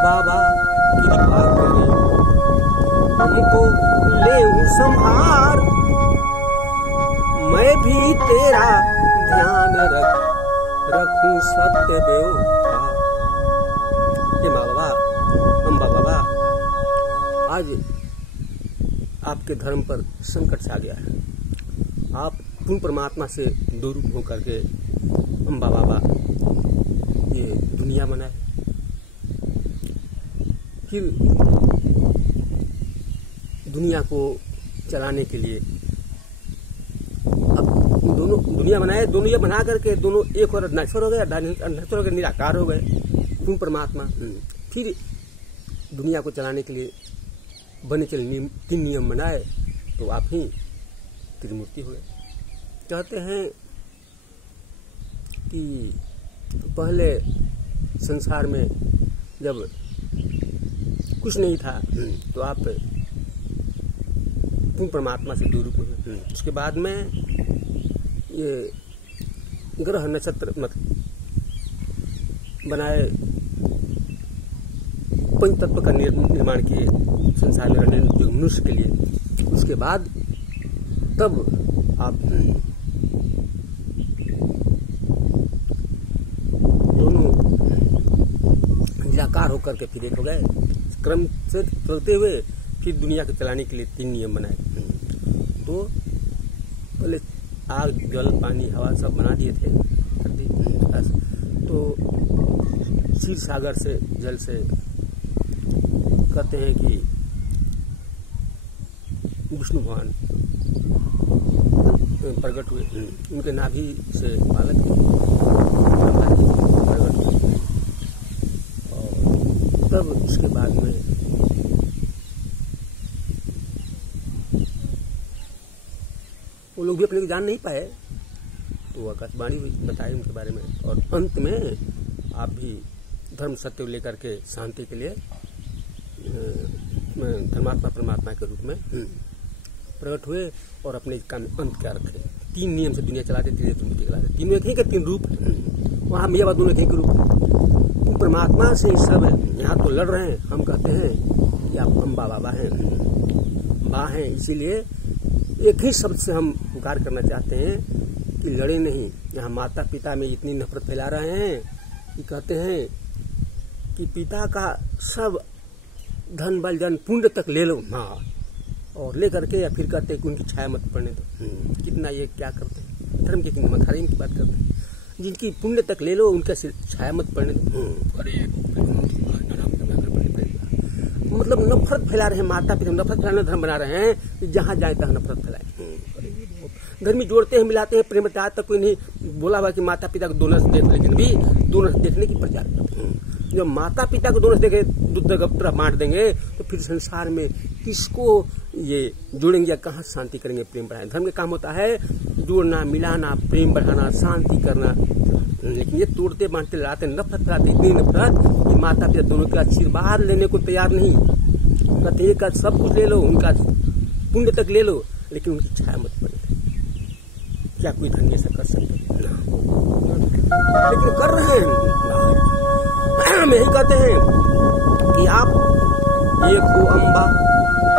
बाबा कृपा करे हमको ले संभार, मैं भी तेरा ध्यान रखूं सत्य व्यवहार। हे माँ बाबा, अम्बा बाबा, आज आपके धर्म पर संकट छा गया है। आप पूर्ण परमात्मा से दो रूप होकर के अम्बा बाबा ये दुनिया बनाए, फिर दुनिया को चलाने के लिए अब दोनों दुनिया बनाए, दोनों ये बना करके दोनों एक और नश्वर हो गए, नश्वर हो गए, निराकार हो गए पूर्ण परमात्मा। फिर दुनिया को चलाने के लिए बने चले तीन नियम बनाए, तो आप ही त्रिमूर्ति हो गए। कहते हैं कि पहले संसार में जब कुछ नहीं था तो आप पूर्ण परमात्मा से दो रूप हुए। उसके बाद में ये ग्रह नक्षत्र बनाए, पंच तत्व का निर्माण किए संसार में रहने जो मनुष्य के लिए। उसके बाद तब आप दोनों निराकार होकर के फिर एक हो गए, क्रम से चलते हुए फिर दुनिया को चलाने के लिए तीन नियम बनाए। तो पहले आग, जल, पानी, हवा सब बना दिए थे, तो क्षीर सागर से जल से कहते हैं कि विष्णु भगवान प्रकट हुए, उनके नाभि से बालक प्रकट हुए। और तब उसके बाद में वो लोग भी अपने को जान नहीं पाए, तो आकाशवाणी बताई उनके बारे में। और अंत में आप भी धर्म सत्य को लेकर के शांति के लिए धर्मात्मा परमात्मा के रूप में प्रकट हुए और अपने काम में अंत क्या रखे। तीन नियम से दुनिया चलाते, त्रिमूर्ति चलाते, तीनों एक ही के तीन रूप वहां मियाँ दोनों एक ही रूप। परमात्मा से सब यहाँ तो लड़ रहे हैं, हम कहते हैं कि आप अम्बा बाबा हैं, बा हैं, इसीलिए एक ही शब्द से हम पुकार करना चाहते हैं कि लड़े नहीं। यहाँ माता पिता में इतनी नफरत फैला रहे हैं कि कहते हैं कि पिता का सब धन बल जन पुण्य तक ले लो माँ, और ले करके या फिर कहते हैं कि उनकी छाया मत पड़ने दो। कितना ये क्या करते हैं, धर्म के मखारिम की बात करते हैं, जिनकी पुण्य तक ले लो उनका छाया मत पड़ने दो। मतलब नफरत फैला रहे हैं, माता पिता नफरत फैलाना धर्म बना रहे हैं कि जहाँ जाए तहाँ नफरत फैलाए। घर में जोड़ते हैं, मिलाते हैं, प्रेम आज तक कोई नहीं बोला हुआ कि माता पिता को दोनों से देख, लेकिन भी दोनों से देखने की प्रचार करते हैं। जब माता पिता को दोनों से देखे दूध गप्पा बांट देंगे तो फिर संसार में किसको ये जोड़ेंगे या कहाँ शांति करेंगे, प्रेम बढ़ाएंगे। धर्म का काम होता है जोड़ना, मिलाना, प्रेम बढ़ाना, शांति करना, लेकिन ये तोड़ते बांटते लड़ाते नफरत फैलाते, इतनी नफरत कि माता पिता दोनों का आशीर्वाद लेने को तैयार नहीं। कहते एक का सब कुछ ले लो, उनका पुण्य तक ले लो, लेकिन उनकी छाया मत पड़े। क्या कोई धर्म ऐसा कर सकते हैं? लेकिन कर रहे हैं। हम यही कहते हैं कि आप एक हो अम्बा,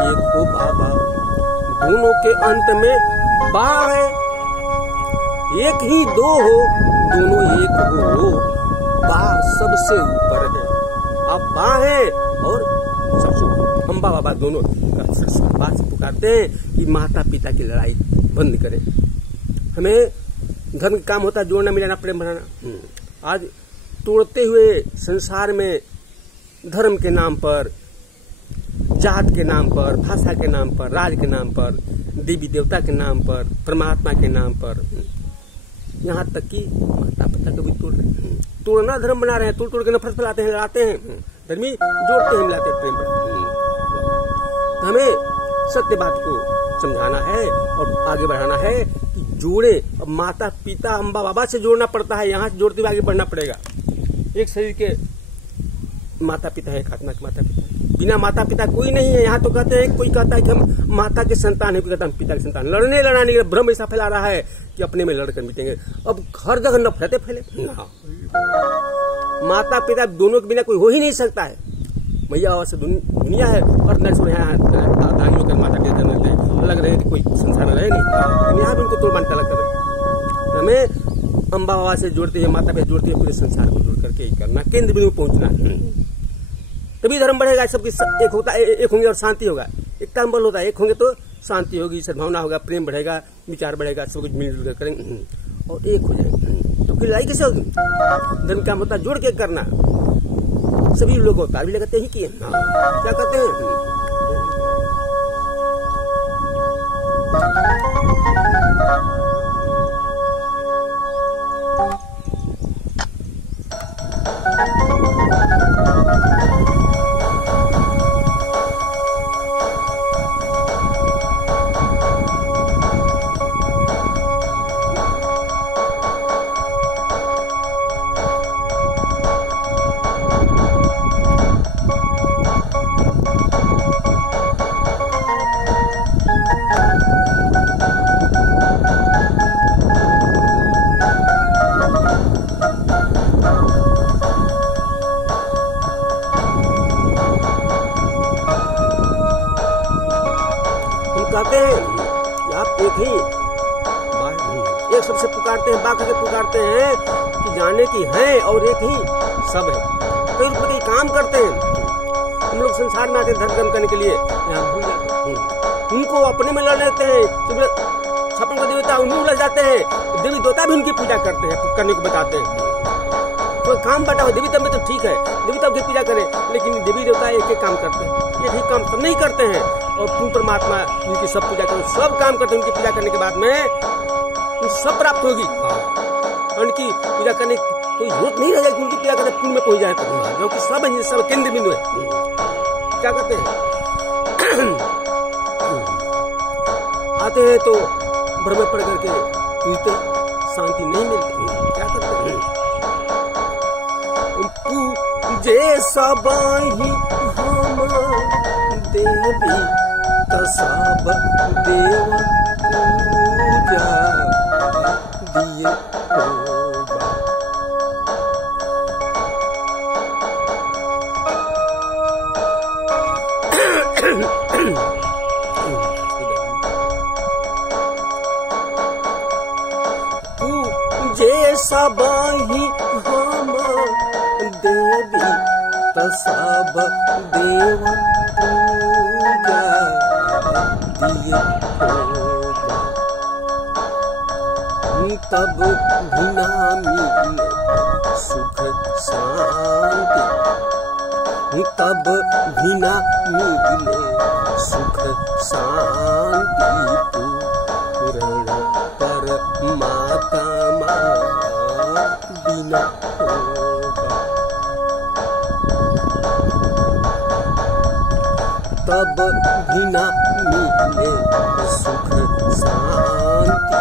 एक हो बाबा, दोनों के अंत में बा है, एक ही दो हो, दोनों एक हो, बा सबसे ऊपर है। आप बा है और सबसे अम्बा बाबा दोनों बात से पुकारते हैं कि माता पिता की लड़ाई बंद करें। हमें धर्म का काम होता है जोड़ना, मिलाना, प्रेम बढ़ाना। आज तोड़ते हुए संसार में धर्म के नाम पर, जात के नाम पर, भाषा के नाम पर, राज के नाम पर, देवी देवता के नाम पर, परमात्मा के नाम पर, यहाँ तक कि माता पिता को भी तोड़ना धर्म बना रहे हैं। तोड़ तोड़ के नफरत फैलाते हैं, लड़ाते हैं। धर्मी जोड़ते हैं, मिलाते हैं, प्रेम बढ़ाते हैं। हमें सत्य बात को समझाना है और आगे बढ़ाना है कि जोड़े। अब माता पिता अम्बा बाबा से जोड़ना पड़ता है, यहाँ से जोड़ते हुए आगे बढ़ना पड़ेगा। एक शरीर के माता पिता है, एक आत्मा के माता पिता है। बिना माता पिता कोई नहीं है। यहाँ तो कहते हैं, कोई कहता है कि हम माता के संतान है, कोई कहता है हम पिता के संतान। लड़ने लड़ाने के भ्रम ऐसा फैला रहा है कि अपने में लड़कर मिटेंगे। अब हर जगह नफरतें फैले। माता पिता दोनों के बिना कोई हो ही नहीं सकता है। मैया और से दुनिया है और नरेश्वर यहाँ दानी होकर माता पिता मिलते हैं, अलग रहे कोई संसार में रहे नहीं, यहाँ भी उनको तोड़ बांट अलग करे। हमें अम्बा बाबा से जोड़ते हैं, माता पिता जोड़ते हैं, पूरे संसार को जोड़ करके ही करना, केंद्र बिंदु पहुंचना, तभी धर्म बढ़ेगा। सबकी एक होता है, एक होंगे और शांति होगा, एक का बल होता है, एक होंगे तो शांति होगी, सद्भावना होगा, प्रेम बढ़ेगा, विचार बढ़ेगा, सब कुछ मिलजुल कर करेंगे और एक हो जाएंगे। तो फिर लड़ाई कैसे होगी? धर्म काम होता है जोड़ के करना। सभी लोग होता भी लगाते ही किए, क्या कहते हैं? कहते हैं कि आप एक ही एक सबसे पुकारते हैं, बाकी के पुकारते हैं कि जाने की है और एक ही सब है, कई कई काम करते हैं। हम लोग संसार में आते धर्म कर्म करने के लिए यहाँ भूल जाते हैं, उनको अपने में लड़ लेते हैं, छप्पन को देवता उन्हीं उलझ जाते हैं, देवी देवता भी उनकी पूजा करते हैं, करने को बताते हैं। कोई काम बटा हो देवी देवता में तो ठीक है, देवी देवता की पूजा करें, लेकिन देवी देवता एक एक काम करते हैं, एक ही काम सब नहीं करते हैं। और पूर्ण परमात्मा उनकी सब पूजा करें, सब काम करते हैं, उनकी पूजा करने के बाद में सब प्राप्त होगी। उनकी पूजा करने कोई जरूरत नहीं रहेगी, उनकी पूजा करने पूर्ण में पहुंच जाए, क्योंकि सब है, सब केंद्र बिंदु है। क्या करते हैं? आते हैं तो भ्रम पड़ करके पूजते, शांति नहीं मिलती। क्या करते हैं? पूजे सबाही हम देवी सब देव पूजा दिए पूजे सबाही हम देवी सब देव पूजा तब बिना मिले सुख शांति, तब बिना मिले सुख शांति, पूर्ण पर माता बिना होगा। तब बिना मिले सुख शांति,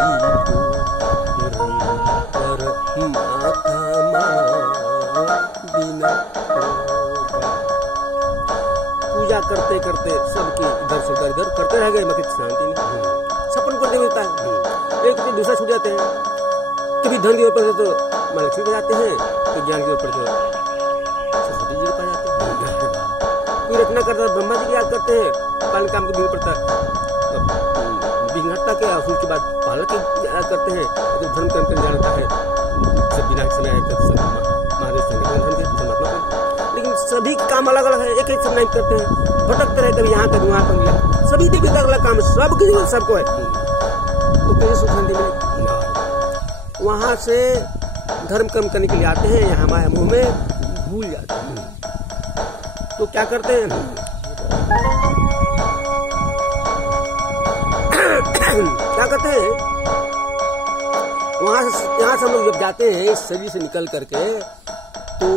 पर माता बिना होगा। पूजा करते करते सबकी इधर से इधर करते रह गए, मगर शांति नहीं। सपन को देता है, एक तो दूसरा छूट जाते हैं, कभी धन के ऊपर तो महालक्ष्मी पे जाते हैं, तो ज्ञान के ऊपर तो सरस्वती जी के पास जाते हैं। कोई रचना करता है ब्रह्मा जी की याद करते हैं, पालन काम के दिन पड़ता विघ्नता के असुर के बाद पालक की याद करते हैं, तो धर्म कर्म जानता है सब बिना समय महादेव परमात्मा। लेकिन सभी काम अलग अलग है, एक एक सब नहीं करते हैं, भटकते रहे, कभी यहाँ कभी वहाँ कभी सभी देवी का अलग काम, सबकी सबको है, तो कैसे सुख शांति मिले? वहां से धर्म कर्म करने के लिए आते हैं, यहाँ माया मुंह में भूल जाते हैं, तो क्या करते हैं? क्या करते हैं? वहां से यहाँ से हम लोग जब जाते हैं इस शरीर से निकल करके, तो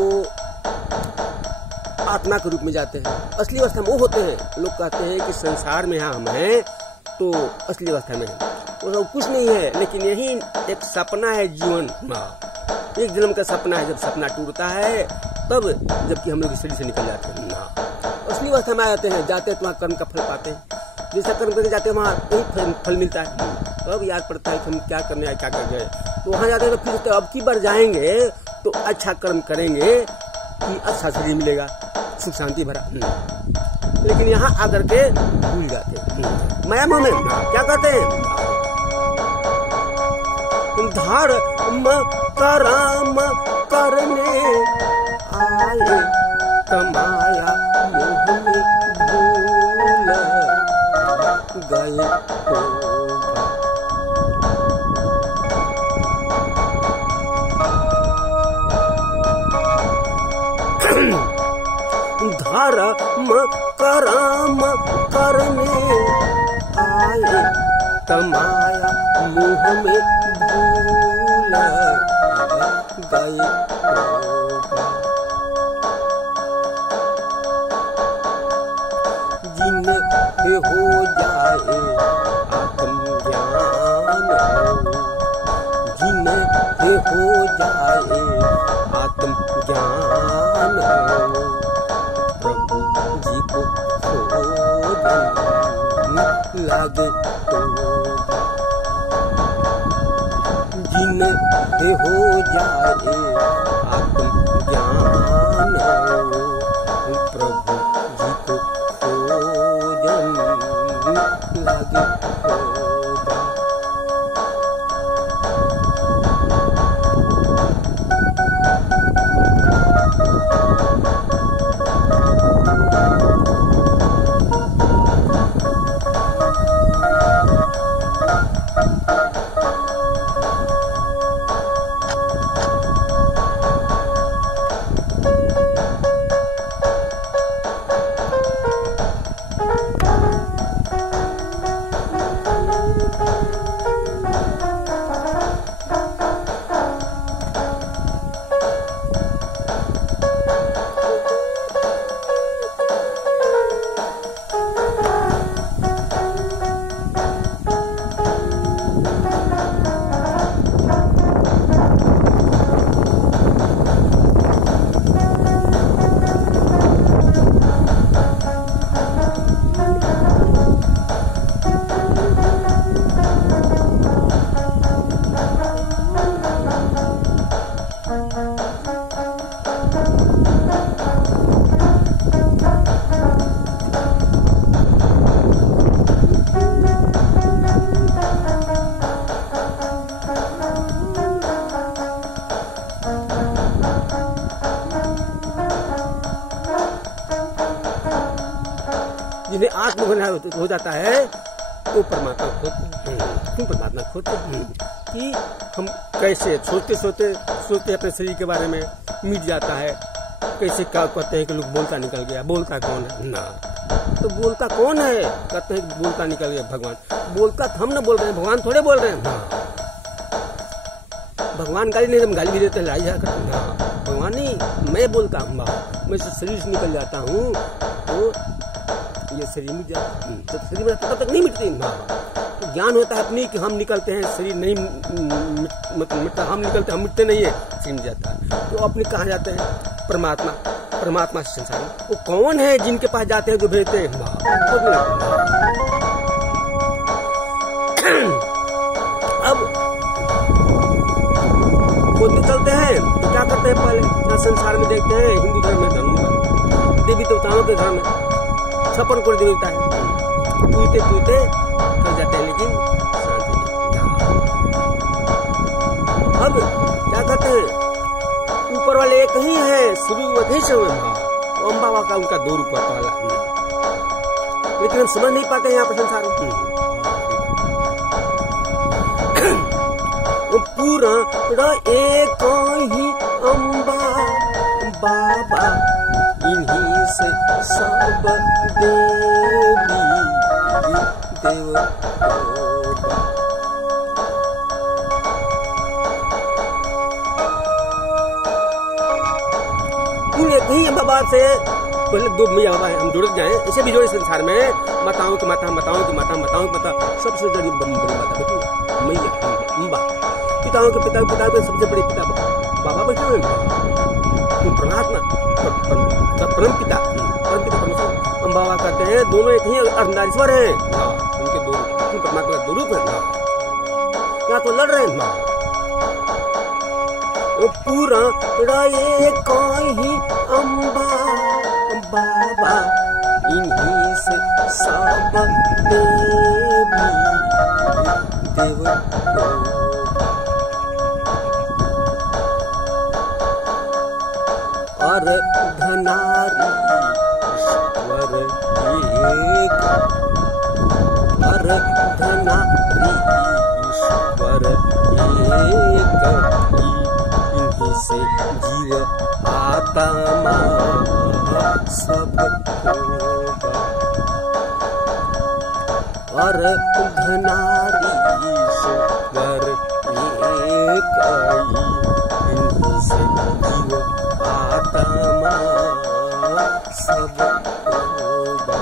आत्मा के रूप में जाते हैं। असली अवस्था में वो होते हैं, लोग कहते हैं कि संसार में यहाँ हम हैं तो असली अवस्था में है, वो कुछ नहीं है, लेकिन यही एक सपना है जीवन, एक जन्म का सपना है। जब सपना टूटता है तब जबकि हम लोग इस शरीर से निकल जाते हैं, असली अवस्था में आ जाते हैं, जाते हैं तो वहाँ कर्म का फल पाते हैं, जैसा कर्म करके जाते हैं वहाँ यही फल मिलता है। तब याद पड़ता है कि हम क्या करने आए, क्या कर गए, तो वहाँ जाते हैं तो फिर अब की बार जाएंगे तो अच्छा कर्म करेंगे कि अच्छा शरीर मिलेगा, सुख शांति भरा। लेकिन यहाँ आकर के भूल जाते माया मोह में। क्या कहते हैं? धर्म कर्म करने आए कमाया मोह में भूल गए धर्म कर्म करने आए कमाया मोह में भूल गए जिन्हें हो जाए आत्मज्ञान जिन्हें हो जाए आत्मज्ञान प्रभु जी को खोजने लगे जिन्हें हो जाए आत्मज्ञान प्रभु जी को खोजने लगे जिन्हें आत्मज्ञान हो जाता है तो परमात्मा खोजते हैं। क्यों परमात्मा खोजते हैं? कि हम कैसे सोचते अपने शरीर के बारे में मिट जाता है। कैसे क्या कहते हैं कि लोग बोलता निकल गया, बोलता कौन है ना, तो बोलता कौन है? कहते हैं कि बोलता निकल गया भगवान। बोलता हम ना बोल रहे हैं, भगवान थोड़े बोल रहे हैं। भगवान गाली नहीं, हम गाली भी देते हैं, लड़ाई झगड़ा करते हैं। भगवान नहीं, मैं बोलता हूँ, मैं शरीर से निकल जाता हूँ तो ये शरीर मिट जाता है। जब शरीर में तब तक नहीं मिटती। तो ज्ञान होता है अपनी कि हम निकलते हैं, शरीर नहीं मिटता, हम निकलते, हम मिटते नहीं है, शरीर मिट जाता है। तो अपने कहाँ जाते हैं? परमात्मा से संसार में। वो कौन है जिनके पास जाते हैं, जो भेजते हैं? अब वो निकलते हैं तो क्या करते हैं? पहले संसार में देखते हैं, हिंदू धर्म में, धर्म देवी देवताओं के धर्म में छप्पन कोटि मिलता है, पूछते कर जाते हैं, लेकिन शांति नहीं। अब क्या कहते हैं? ऊपर वाले एक ही है, शुरू वही से ओम बाबा का उनका 2 रूप वाला, लेकिन हम समझ नहीं पाते यहाँ पर संसार में। पूरा एक ही अम्बा बाबा, इन्हीं से सब देवी देवता। एक ही बाबा से पहले 2 मैया बाबा हम जुड़ गए, इसे भी जोड़े संसार में। माताओं की माता, माताओं की माता, माताओं की माता, सबसे बड़ी बड़ी माता बैठी मैया अम्बा। पिताओं के पिता, पिता के सबसे बड़े पिता बाबा बैठे हुए हैं। परमात्मा परम पिता परमेश्वर हम बाबा कहते हैं, दोनों एक ही अर्धनारीश्वर है। उनके 2 परमात्मा का 2 रूप है। क्या तो लड़ रहे हैं? वो पूरा एक ही अम्बा सब देवी देवतो अर्धनारी ईश्वर एक अर्धनारी ईश्वर एक इन्हीं से जीव आत्मा सब होगा अर्धनारी ईश्वर एक इन्हीं से जीव आत्मा सब होगा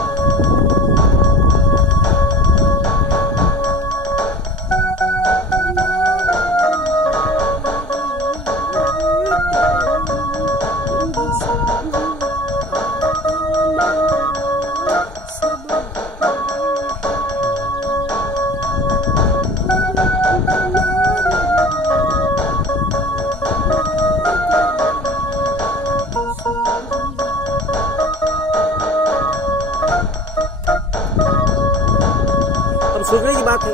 सोचने की बात है।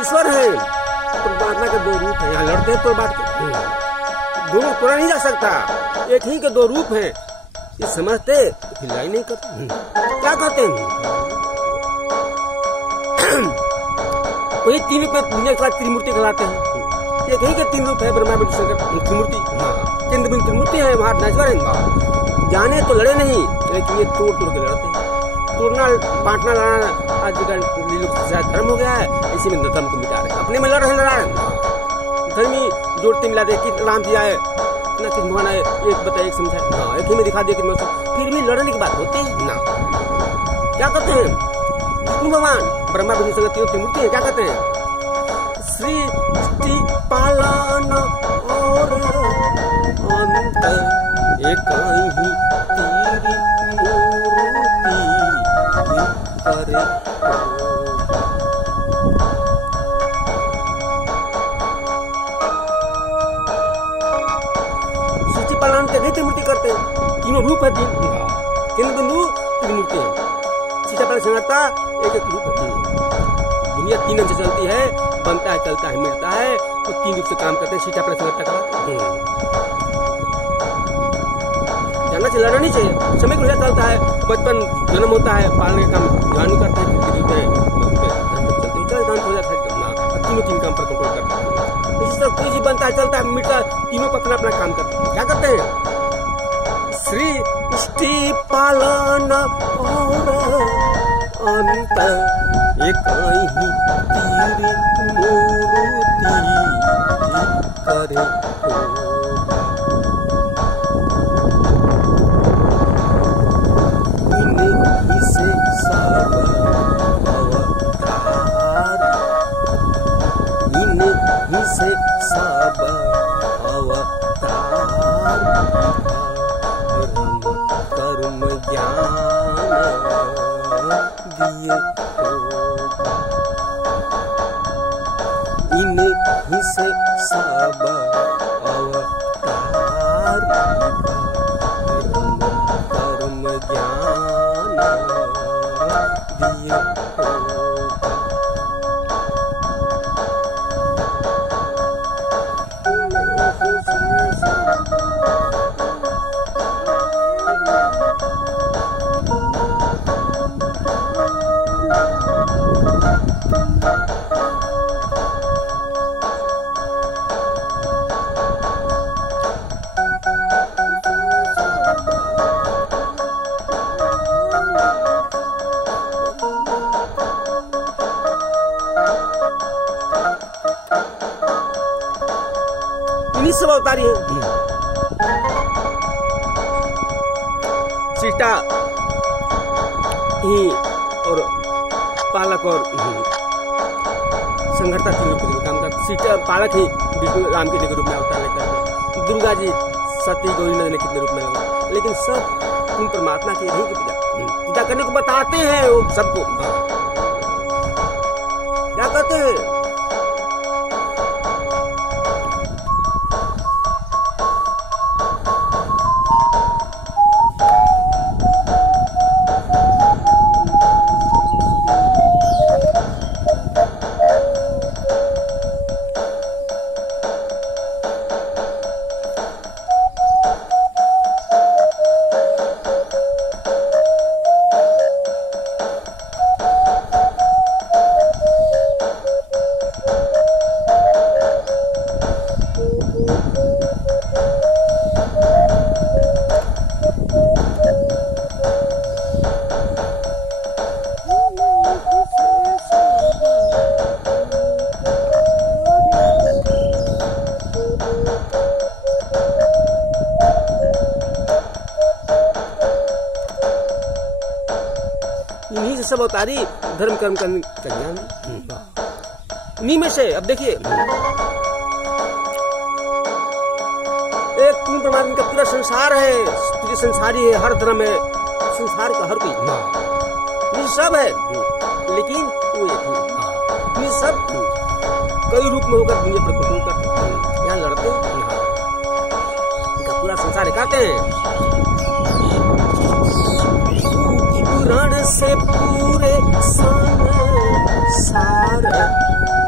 ईश्वर है, परमात्मा के दो रूप हैं। यहाँ लड़ते हैं तो बात दोनों तोड़ा नहीं जा सकता, एक ही के दो रूप हैं। ये समझते हिलाई नहीं करते। क्या कहते हैं वही तीन रूप दुनिया के त्रिमूर्ति कहलाते हैं। एक ही के तीन रूप है, ब्रह्मा विष्णु शंकर त्रिमूर्ति। केंद्र बिंदु त्रिमूर्ति है, महानाश्वर है। जाने तो लड़े नहीं, लेकिन ये तोड़ तोड़ के लड़ते हैं। तोड़ना बांटना लड़ाना आज धर्म हो गया है, इसी में धर्म को मिटा रहे, अपने में लड़ रहे लड़ा धर्मी जोड़ते मिला दे कि राम जी आए ना कि भगवान आए, एक बताए एक समझाए, हाँ एक ही में दिखा दिया कि फिर भी लड़ने की बात होती है ना। क्या कहते हैं विष्णु भगवान ब्रह्मा विष्णु शंकर त्रिमूर्ति है। क्या कहते हैं सृष्टि पालन और अंत एक ही तेरी मूर्ति करे सृष्टि पालन के नहीं त्रिमूर्ति करते हैं। तीनों रूप है, केंद्र बिंदु त्रिमूर्ति है। सृष्टि पालन संगठता एक एक रूप है। दुनिया तीन अंश से चलती है, बनता है, चलता है, मिलता है, तो तीन रूप से काम करते हैं। सृष्टि पालन संगठता का जानना चाहिए, लड़ना नहीं चाहिए। समय के अनुसार चलता है, बचपन जन्म होता है, पालने का काम जानू करते हैं, तीनों तीन काम पर कंट्रोल करते हैं। इसी तरह कोई भी बनता है, चलता है, मिटता है, तीनों पर अपना अपना काम करते हैं। क्या करते हैं सृष्टि पालन और अंत एक ही तेरी मूर्ति करे से सब अवतार, इन्हीं से सब अवतार कर्म ज्ञान दिए इन्हीं से सब इन्हीं सब अवतारी हैं। सीता ही और पालक और संघर्ता तीनों के काम करते। सीता पालक ही विष्णु राम के रूप में अवतार लेकर, दुर्गा जी सती गौरी ने कितने रूप में लगा, लेकिन सब उन परमात्मा की नहीं पूजा करने को बताते हैं। वो सबको क्या कहते हैं, इन्हीं से सब अवतारी धर्म कर्म करने का ज्ञान। इन्हीं में से अब देखिए, एक पूर्ण परमात्मा का पूरा संसार है, पूरे संसारी है, हर धर्म है, संसार का हर कोई, ये सब है, लेकिन वो एक ये सब कई रूप में होकर दुनिया पर प्रकट करते, यहाँ लड़ते हैं, इनका पूरा संसार दिखाते हैं। पुराण से पूरे संसार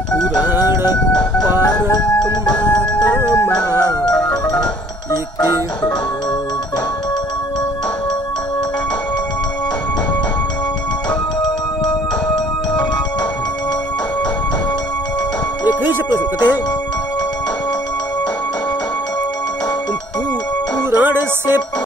पुराण परमात्मा एक होगा। एक ही से प्रश्न कहते हैं, पुराण से